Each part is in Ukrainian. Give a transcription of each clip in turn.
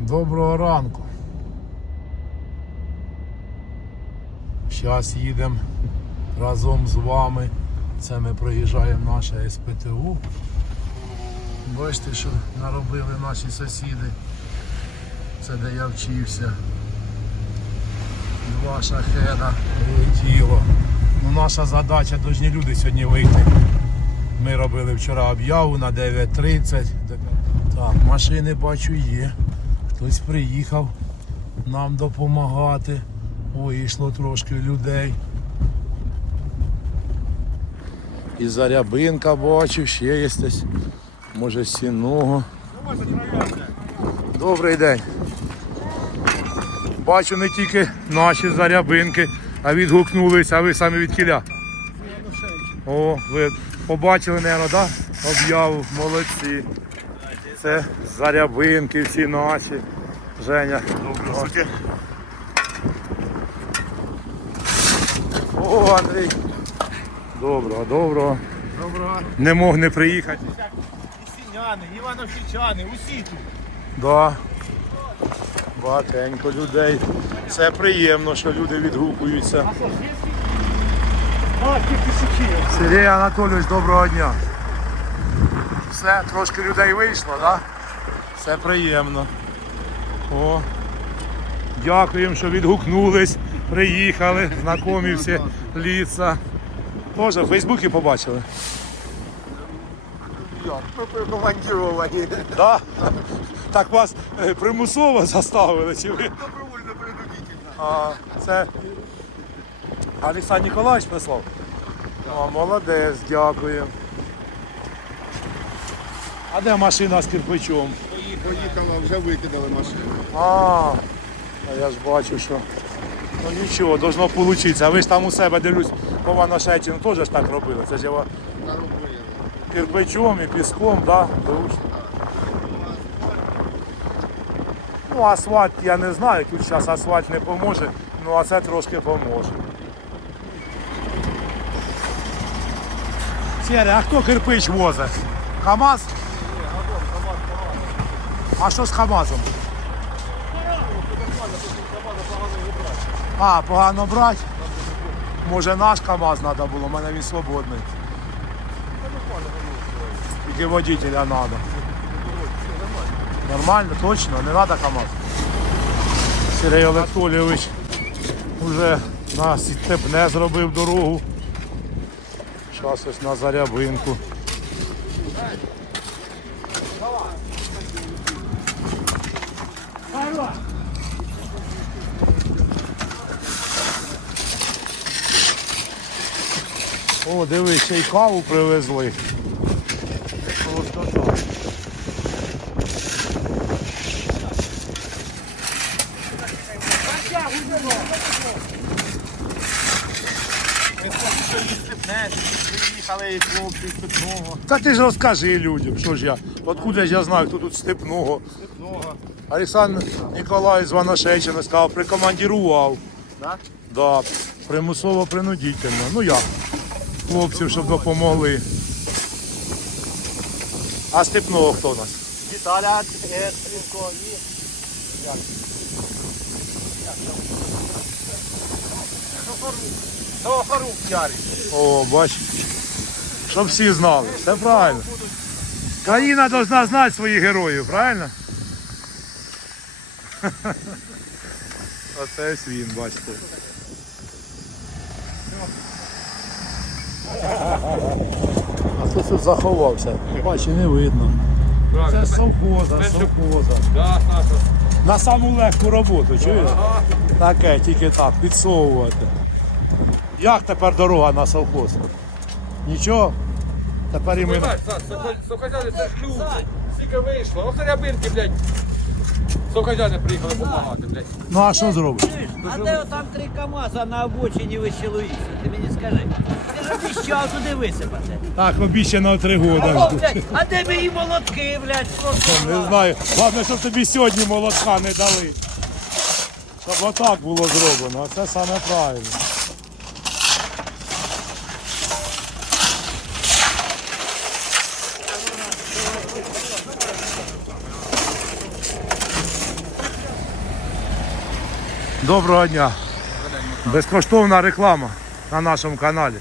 Доброго ранку. Зараз їдемо разом з вами. Це ми проїжджаємо наше СПТУ. Бачите, що наробили наші сусіди. Це де я вчився. Два шахеда летіло. Ну, наша задача, повинні люди сьогодні вийти. Ми робили вчора об'яву на 9.30. Так, машини бачу є. Хтось приїхав нам допомагати. Вийшло трошки людей. І зарябинка бачу, ще є десь. Може сіного. Добрий день. Бачу не тільки наші зарябинки, а відгукнулися, а ви самі від кіля. О, ви побачили, мабуть, да? об'яву, молодці. Це зарябинки всі наші. Женя. Доброго. О, Андрій. Доброго, доброго. Доброго. Не мог не приїхати. І сіняни, івановщичани, усі тут. Да. Багатенько людей. Це приємно, що люди відгукуються. Сергій Анатолійович, доброго дня. Все, трошки людей вийшло, так? Да? Все приємно. О. Дякуємо, що відгукнулись, приїхали, знайомі всі ліца. Тоже в Фейсбуці побачили. Ми прикомандіровані. Да? Так вас е, примусово заставили, чи ви? Добровольно принудительно. А, це Олександр Ніколаєвич прислав? Молодець, дякую. А де машина з кирпичом? Поїхала, вже викидали машину. А, а я ж бачу, що. Ну нічого, должно вийти. А ви ж там у себе дивлюсь, по Ваношечину теж ж так робили. Це ж я Наробили. кирпичом і піском, да? Зручно. Ну, асфальт я не знаю, тут зараз асфальт не поможе, ну а це трошки поможе. Сєре, а хто кирпич возить? КАМАЗ? А що з КАМАЗом? А, погано брати? Може наш КАМАЗ треба було, у мене він свободний. Тільки водителя треба. Нормально, точно, не треба КАМАЗ. Сергій Анатолійович вже на степне зробив дорогу. Зараз ось на зарябинку. О, дивись, ще й каву привезли. Приїхали хлопці з питного. Та ти ж розкажи людям, що ж я. Откуда ж я знаю, хто тут степного. Питного. Олександр Ніколаєвич з Ваношечина сказав, прикомандірував. Да? Да, примусово принудительно. Ну як? Хлопців, щоб допомогли. А степного хто у нас? Віталя, е, Стрінко і... О, бач. Щоб всі знали. Все правильно. Країна повинна знати своїх героїв, правильно? Оце ось він, бачите. А хто тут заховався? Бачи, не видно. Це совхоза, совхоза. Да, Саша. На саму легку роботу, чуєш? Таке, тільки так, підсовувати. Як тепер дорога на совхоз? Нічого? Тепер і ми. Понимаешь, Саш, совхозяни це ж люди. Скільки вийшло. Оце рябинки, блядь. Совхозяни приїхали допомагати, блядь. Ну а що зробиш? А де там три КАМАЗа на обочині вище Луїса? Ти мені скажи. Обіщав туди висипати. Так, обіцяно три О, года. блядь, а де мої молотки, блядь, просто? Не знаю. Головне, щоб тобі сьогодні молотка не дали. Щоб отак було зроблено, а це саме правильно. Доброго дня. Безкоштовна реклама на нашому каналі.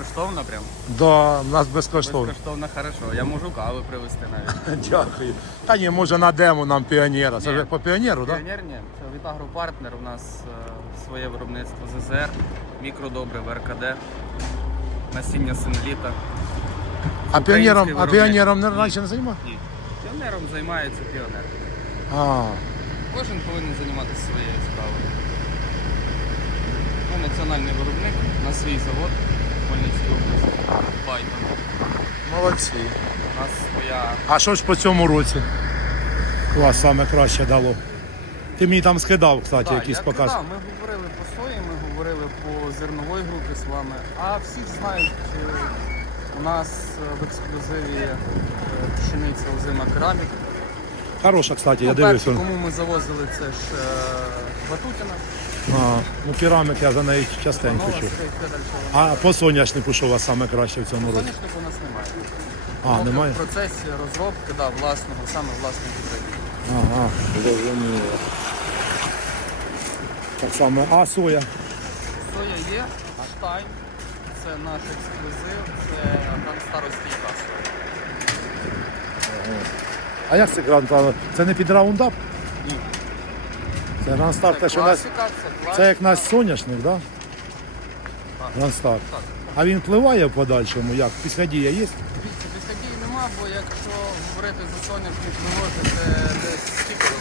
Безкоштовно прям? Да, у нас безкоштовно. Безкоштовно хорошо. Я можу кави привезти навіть. Дякую. Та ні, може на демо нам піонера. Це ж по піонеру, так? Піонер ні. Це від агропартнер. У нас е, своє виробництво ЗЗР, мікродобрив РКД, насіння сингліта. А піонером, а виробник. піонером не раніше не займав? Ні. Піонером займається піонер. А, Кожен повинен займатися своєю справою. Ми національний виробник на свій завод в Хмельницькій області. Байтон. молодці. У нас своя А що ж по цьому році? Клас саме краще дало. Ти мені там скидав, кстати, Так, якісь я показ. кидав. Ми говорили по сої, ми говорили по зернової групі з вами. А всі ж знають, е, у нас е, в ексклюзиві е, пшениця озима керамік. Хороша, кстати, я Ну, дивився. кому ми завозили, це ж е, Батутіна, А, ну керамик я за неї частенько чув. А по соняшнику що у вас саме краще в цьому році? Соняшнику у нас немає. А, немає? В процесі розробки да, власного, саме власного гібриду. Ага, зрозуміло. Так само, а соя? Соя є, Штайн, це наш ексклюзив, це там старостійка соя. А як це гранд? Це не під раундап? Це грандстар, Це те, що у нас. це. Як наш соняшник, так? Да? Так. А він впливає в подальшому як? Після дія є? Дивіться, після нема, бо якщо говорити за соняшник, вивозити це десь скільки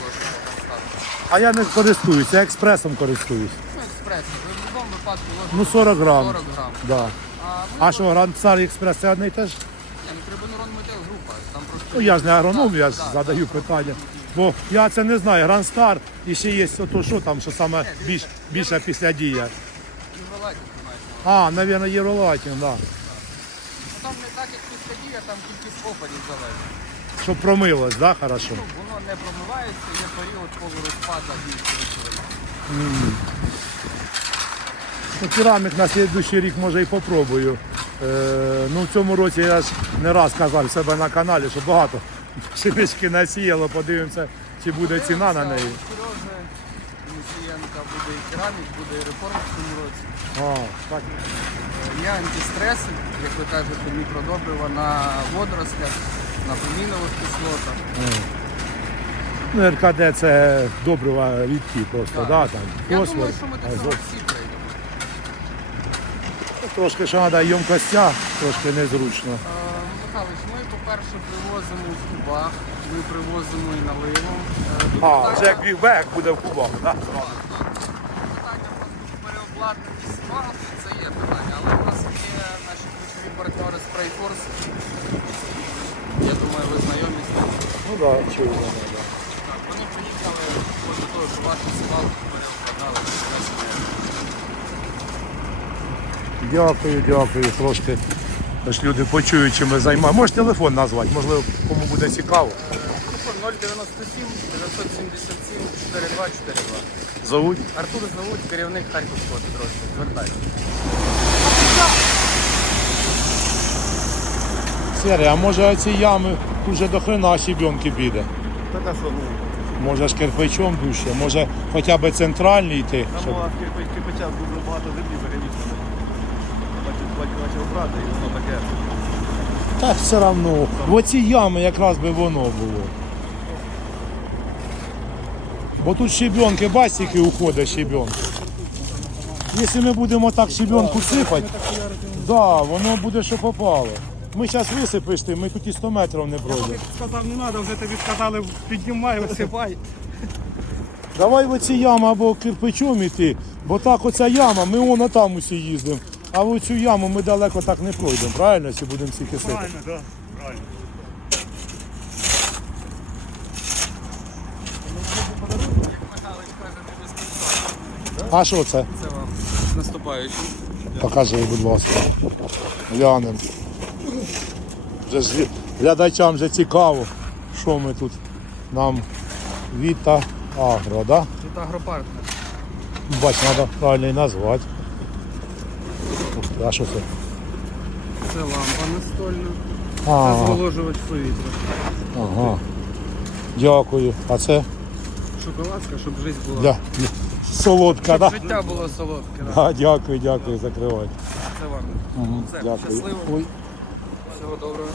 А я не користуюся, я експресом користуюсь. Ну, експрес, ви в будь-якому випадку вивозите Ну 40 грам. 40 грам. Да. А, А що, Грандстар і експрес це одне і те ж? Ні, ну Трибунурон Метео група, там просто... Ну я ж не агроном, я ж задаю питання. Бо я це не знаю. Грандстар і ще є ото що там, що саме більш, більше після дія. Маєте. А, навірно, євролайтінг, да. Ну, Там не так, як після дія, там кількість опадів залежить. Щоб промилось, да, хорошо. Ну, воно не промивається, є період, коли розпада більше речовини. Ну, керамік на слідуючий рік може і попробую. Е, ну, в цьому році я ж не раз казав себе на каналі, що багато пшенички насіяло, подивимося, чи буде ціна на неї. У Сережи Мусієнка буде і керамік, буде і реформ в цьому році. А, так. Е, Є антистреси, як ви кажете, мікродобрива на водорослях, на помінових кислотах. Ну, РКД це добрива рідкі просто, да, там, Я фосфор, думаю, що ми до цього азот. всі прийдемо. Трошки що треба ємкостя, трошки незручно. Е, Михайлович, ми, по-перше, привозимо в кубах, ми привозимо і наливом. А, вже як бігбек буде в кубах, так? Питання просто переобладнаність свалки, це є питання, але в нас є наші ключові партнери з Sprayforce. Я думаю, ви знайомі з ними. Ну так, да, чув за. Так, вони приїхали після того, що ваші свалки переобладнали. Дякую, дякую. Трошки аж люди почують, чим ми займаємося. Можеш телефон назвати, можливо, кому буде цікаво. Телефон 097 977 4242. Зовуть. Артур Завуд, керівник Харківського підрозділу. Звертайтеся. Сері, а може ці ями вже до хрена щебенки піде? Так а що, ну, Може ж кирпичом дужче, може хоча б центральний йти. там Щоб... була в кирпич, кирпича дуже багато землі переміщено. Бачив, почав брати, і воно таке. Та все одно. В оці ями якраз би воно було. Бо тут щебенки, бачите, які уходить щебенки. Якщо ми будемо так щебенку сипати, да, воно буде що попало. Ми зараз висипиш ти, ми тут і 100 метрів не пройдемо. Сказав, не треба, вже тобі сказали, піднімай, висипай. Давай в оці ями або кирпичом іти, бо так оця яма, ми воно там усі їздимо. А в оцю яму ми далеко так не пройдемо, правильно, якщо будемо всі кисити? Правильно, так, правильно. Не безкоштовно. А що це? Це вам з наступаючим. Покажи, будь ласка. Глянемо. Вже ж глядачам вже цікаво, що ми тут нам Віта Агро, да? Тут агропартнер. Бач, треба правильно і назвати. А що це? Це лампа настольна. А, Це зволожувач повітря. ага. Дякую. А це Шоколадка, щоб життя була. Да. Солодка, так? Життя було солодке. Да. Да? дякую, дякую, закривай. Це вам. Все, Дякую. щасливо. Ой. Всього доброго.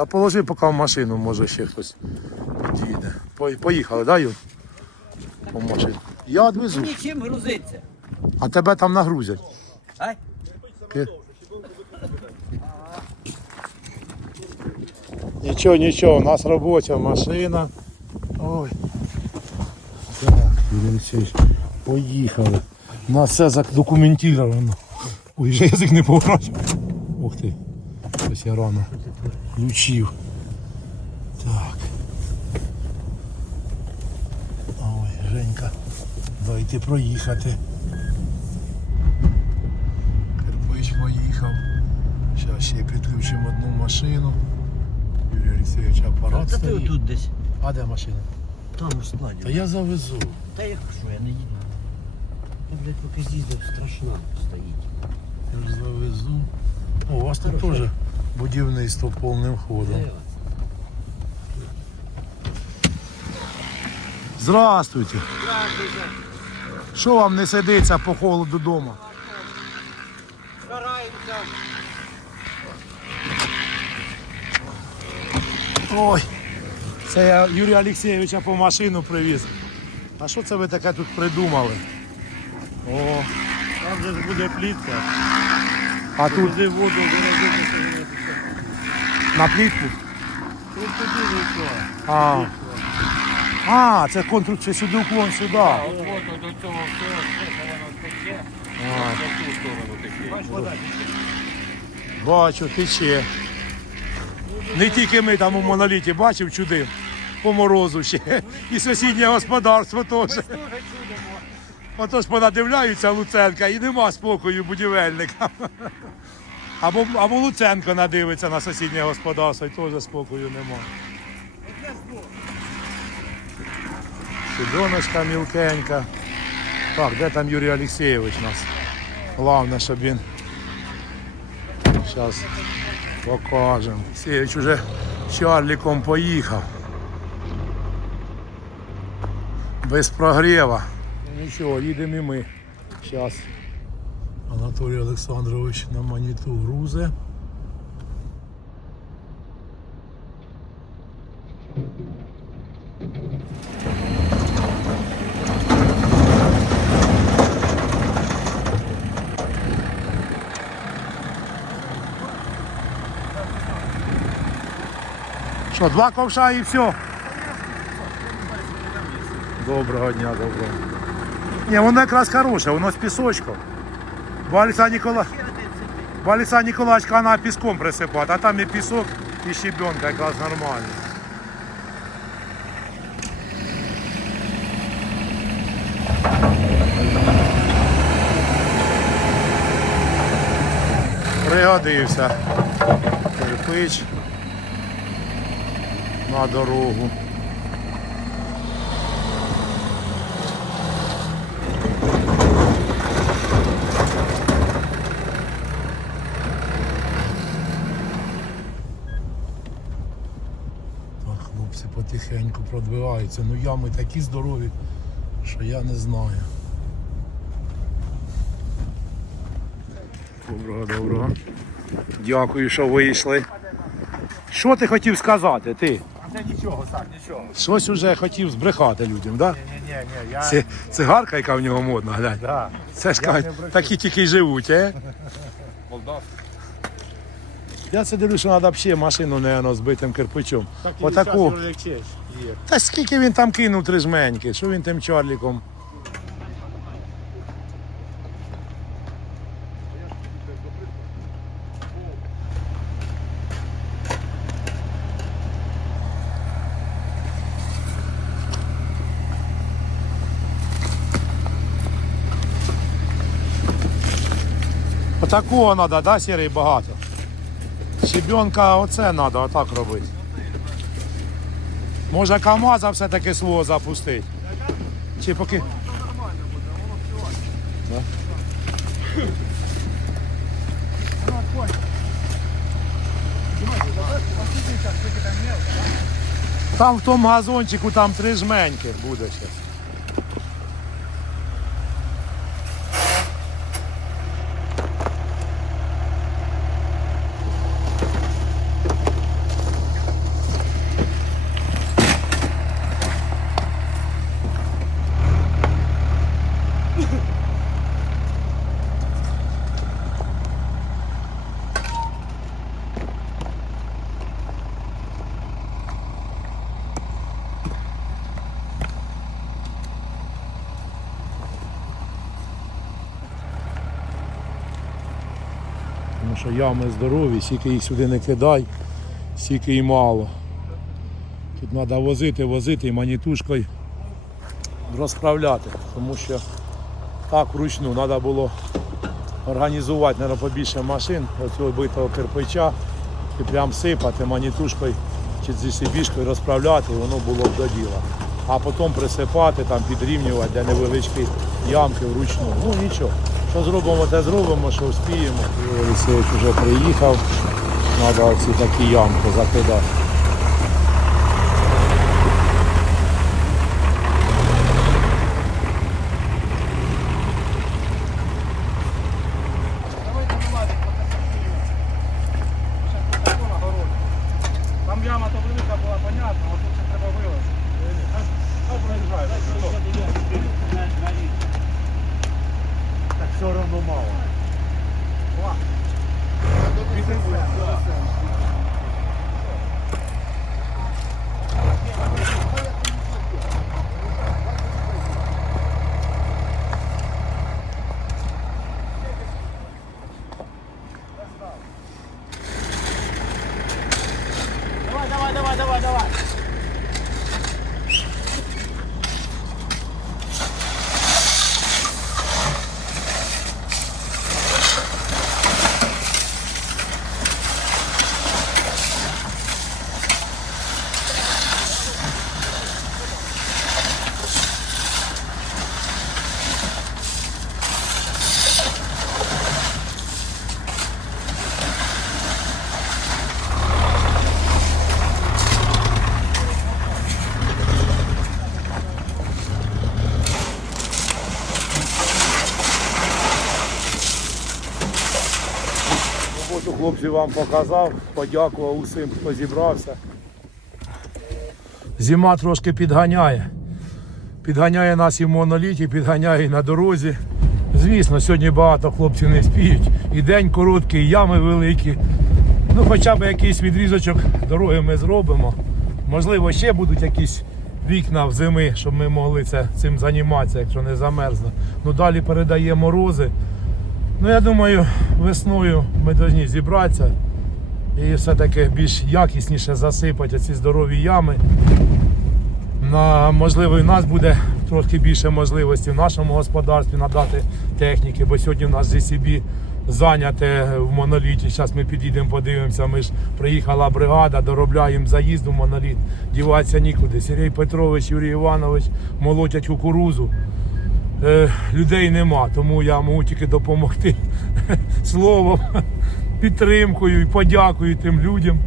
Та положи поки в машину, може ще хтось підійде. Поїхали, да, Юр? По машину. Я відвезу, Нічим грузиться. а тебе там нагрузять. Ки- Нічого, нічого, у нас робоча машина. Ой. Так, Юрій Олексійович, поїхали. У нас все задокументовано. Ой, вже язик не поворачив. Ух ти. Ось я рано включив. Так. Ой, Женька, дайте проїхати. Кирпич поїхав. Зараз ще підключимо одну машину. Юрій Олексійович апарат Та ти стоїть. отут десь. А де машина? Там у складі. Та я завезу. Та як що, я не їду. Я, блядь, поки з'їздив, страшно стоїть. Я ж завезу. О, у вас тут теж будівництво повним ходом. Диво. Здравствуйте. Що вам не сидиться по холоду вдома? Стараємося. Ой, це я Юрія Олексійовича по машину привіз. А що це ви таке тут придумали? О, Там же ж буде плітка. а тут воду. На плітку? Тут туди вийшло. А, а це контур, це сюди уклон сюди. От от до цього всього, воно тече, А, ту сторону тече. бачу, тече. Не тільки ми там у моноліті бачив чудив по морозу ще. І сусіднє господарство теж. Отож понадивляються Луценка і нема спокою будівельника. Або, або Луценко надивиться на сусіднє господарство і теж спокою нема. Сідоночка мілкенька. Так, де там Юрій Олексійович у нас? Головне, щоб він. Зараз покажемо. Олексійович уже Чарліком поїхав. Без прогріва. Ну, Нічого, їдемо і ми. Зараз. Анатолій Олександрович на маніту грузе. Що, два ковша і все? Доброго дня, доброго. Ні, воно якраз хороше, воно з пісочком. Бо Нікола... Аліса Ніколаївичка вона піском присипати, а там і пісок, і щебенка якраз нормально. Пригодився. Кирпич на дорогу. Так, хлопці потихеньку продвигаються. Ну ями такі здорові, що я не знаю. Доброго, доброго. Дякую, що вийшли. Що ти хотів сказати, ти? Це нічого, так, нічого. Щось уже хотів збрехати людям, так? Да? Ні, ні, ні, я... Це цигарка, яка в нього модна, глянь. Да. Це ж кажуть, такі тільки й живуть, е? Молдавський. Я це дивлюся, що треба взагалі машину, наверное, збитим кирпичом. Так і Отаку. Олексійович Та скільки він там кинув три жменьки, що він тим чарліком? Отакого треба, да, сірий багато. Щебенка оце треба, отак робити. Може КАМАЗа все-таки свого запустити? Чи поки. Там в тому газончику там три жменьки буде зараз. Що ями здорові, скільки їх сюди не кидай, стільки і мало. Тут треба возити, возити і манітушкою розправляти, тому що так вручну треба було організувати мабуть, побільше машин, оцього битого кирпича і прям сипати манітушкою чи зі сибішкою розправляти, і воно було б до діла. А потім присипати, там, підрівнювати для невеличкі ямки вручну. Ну нічого. Що зробимо, те зробимо, що вспіємо. Олексійович вже приїхав. Треба оці такі ямки закидати. Там яма то велика була, понятно, а тут ще треба вилазити. Хай проїжджає, Так все одно мало. Давай, давай, давай, давай, давай. Роботу хлопців вам показав, подякував усім, хто зібрався. Зима трошки підганяє. Підганяє нас і в моноліті, підганяє і на дорозі. Звісно, сьогодні багато хлопців не спіють. І день короткий, і ями великі. Ну, хоча б якийсь відрізочок дороги ми зробимо. Можливо, ще будуть якісь вікна в зими, щоб ми могли це, цим займатися, якщо не замерзне. Ну далі передає морози. Ну, я думаю, весною ми повинні зібратися і все-таки більш якісніше засипати ці здорові ями. На, можливо, і в нас буде трохи більше можливості в нашому господарстві надати техніки, бо сьогодні у нас JCB зайняте в моноліті. Зараз ми підійдемо, подивимося. Ми ж приїхала бригада, доробляємо заїзд у моноліт, діватися нікуди. Сергій Петрович, Юрій Іванович молотять кукурузу. Е, людей нема, тому я можу тільки допомогти словом, підтримкою і подякую тим людям.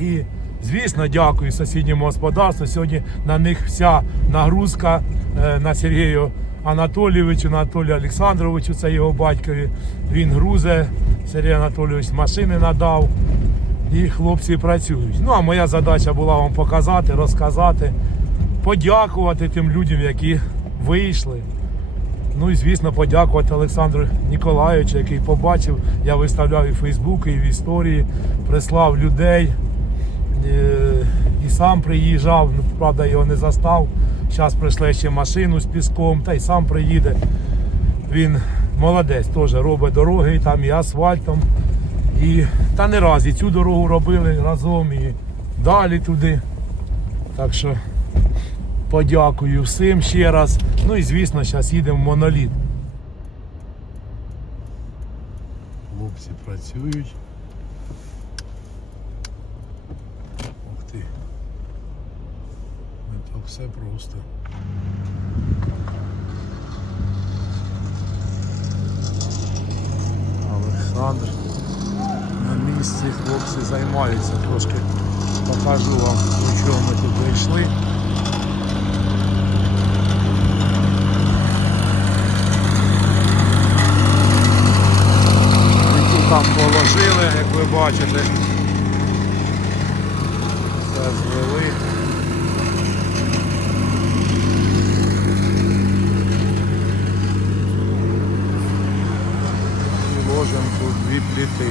І, звісно, дякую сусідньому господарству. Сьогодні на них вся нагрузка е, на Сергію Анатолійовичу, Анатолію Олександровичу, це його батькові. Він грузе, Сергій Анатолійович машини надав. І хлопці працюють. Ну а моя задача була вам показати, розказати, подякувати тим людям, які вийшли. Ну і звісно, подякувати Олександру Ніколаєвичу, який побачив, я виставляв і в Фейсбуці, і в історії, прислав людей. Е, І сам приїжджав, ну, правда, його не застав. Зараз прийшли ще машину з піском, та й сам приїде. Він молодець, теж робить дороги там і асфальтом. І, та не раз і цю дорогу робили разом і далі туди. Так що подякую всім ще раз. Ну і звісно, зараз їдемо в моноліт. Хлопці працюють. Ух ти. Не так все просто. Олександр. На місці хлопці займаються. Трошки покажу вам, до чого ми тут дійшли. Які там положили, як ви бачите. Все звели. Ложимо тут дві пліти.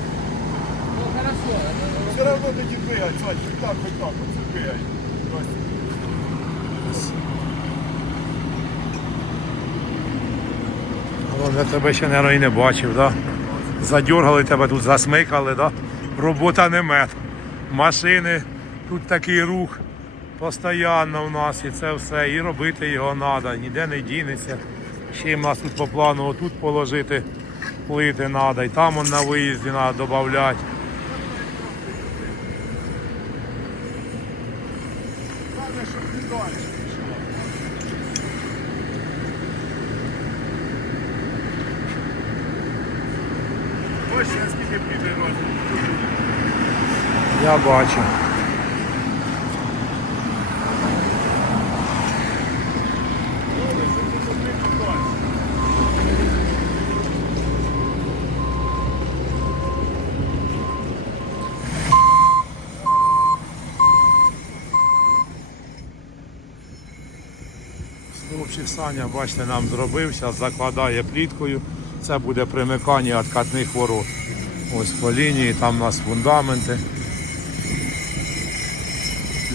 Все равно тоді двигать, Сань, хоч так, хоч так, двигай. Ну, Я тебе ще, мабуть, і не бачив, да? Задергали тебе тут, засмикали, да? Робота не мед. Машини, тут такий рух постійно у нас і це все. І робити його треба, ніде не дінеться. Ще в нас тут по плану отут положити плити треба, і там на виїзді треба додати. Главное, щоб не далі пішло. Ось ще скільки піде розмір. Я бачу. Стовпчик Саня, бачите, нам зробив, зараз закладає пліткою. Це буде примикання откатних ворот. Ось по лінії, там у нас фундаменти.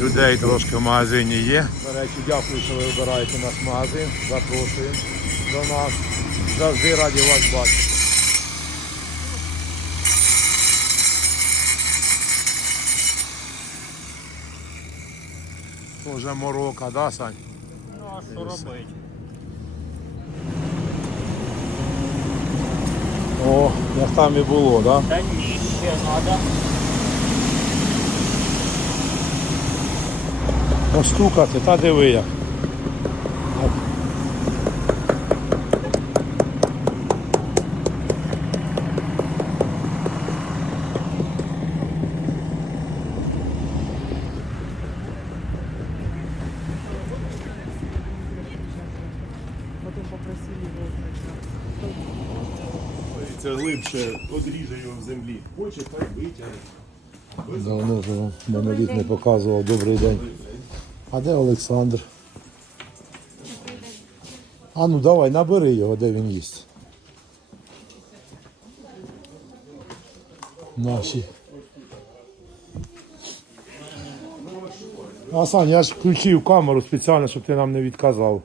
Людей трошки в магазині є. До речі, дякую, що ви вибираєте наш магазин. Запрошуємо до нас. Завжди раді вас бачити. Тоже морока, да, Сань? Ну, а що робити? О, як там і було, да? Та ні, ще треба. Постукати, та диви як. Це глибше одріже його в землі. Хоче, хай витягне. Давно вже моноліт не показував. Добрий день. А де Олександр? А ну давай, набери його, де він їсть. Наші. А я ж включив камеру спеціально, щоб ти нам не відказав.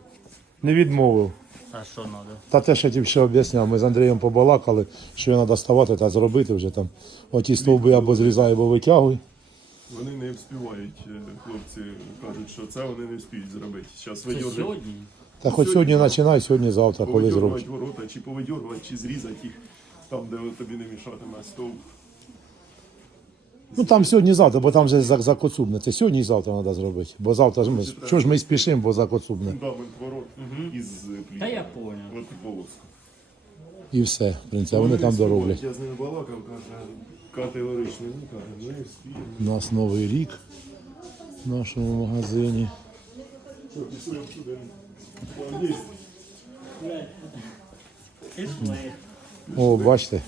Не відмовив. А що треба? Та те, що я тобі ще об'ясняв, ми з Андрієм побалакали, що треба ставати та зробити вже там. Оті стовби або зрізай, або витягуй. Вони не вспівають, е, хлопці кажуть, що це вони не вспіють зробити. Зараз сьогодні? Та хоч сьогодні починай, сьогодні завтра, коли зробиш. ворота, чи повидьоргати, чи зрізати їх там, де тобі не мішатиме стовп. Ну там сьогодні завтра, бо там вже за- закоцубне. Це сьогодні і завтра треба зробити. Бо завтра ж ми. Що ж ми спішимо, бо закоцубне. Фундамент ворот із пліт. Та я понял. От полоску. І все, в принципі, а вони там дороблять. Я з ним балакав, каже, категорично, ну каже, ми вспіємо. У нас новий рік в нашому магазині. Що, пішли обсюди. План є. О, бачите,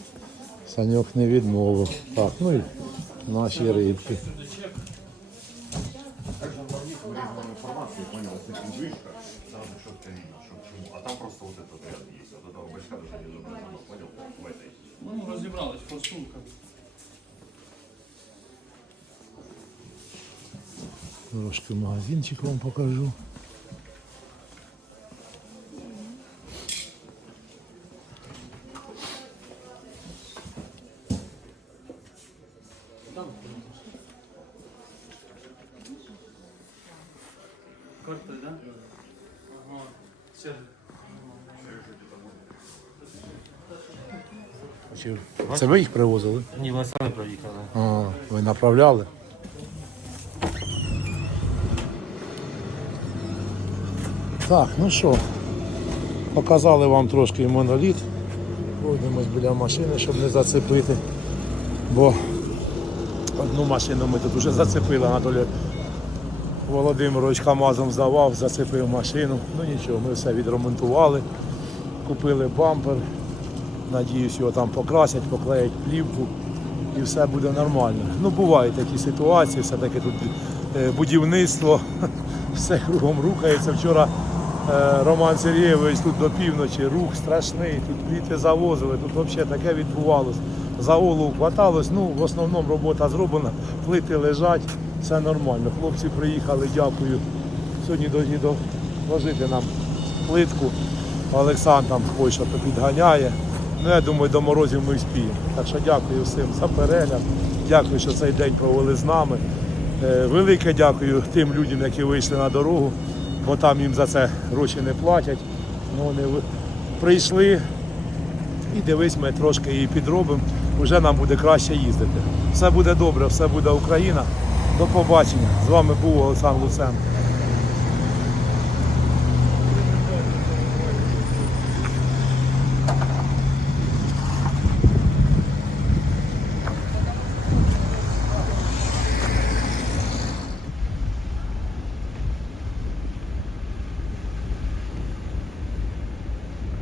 Саньок не відмовив. Так, ну і наші рибки. информацию, понял, если вышка, сразу четко видно, что к чему. А там просто вот этот ряд есть, вот этого бачка даже не зображено, понял, в этой. Ну, розібрались, форсунка. Трошки магазинчик вам покажу. Карта, да? Ага. Це Це ви їх привозили? Ні, вони самі проїхали. А, ви направляли? Так, ну що, показали вам трошки моноліт. Пройдемось біля машини, щоб не зацепити. Бо одну машину ми тут вже зацепили, Анатолій Володимирович КАМАЗом здавав, зацепив машину. Ну нічого, ми все відремонтували, купили бампер. Надіюсь, його там покрасять, поклеять плівку і все буде нормально. Ну, бувають такі ситуації, все-таки тут е, будівництво, все кругом рухається. Вчора Роман Сергійович тут до півночі, рух страшний, тут пліти завозили, тут взагалі таке відбувалось. За голову хваталось, ну в основному робота зроблена, плити лежать, все нормально. Хлопці приїхали, дякую. Сьогодні повинні доложити нам плитку. Олександр там хоче, що підганяє. Ну, я думаю, до морозів ми спіємо. Так що дякую всім за перегляд. Дякую, що цей день провели з нами. Е, Велике дякую тим людям, які вийшли на дорогу, бо там їм за це гроші не платять. Ну, вони прийшли і дивись, ми трошки її підробимо, вже нам буде краще їздити. Все буде добре, все буде Україна. До побачення. З вами був Олександр Луценко.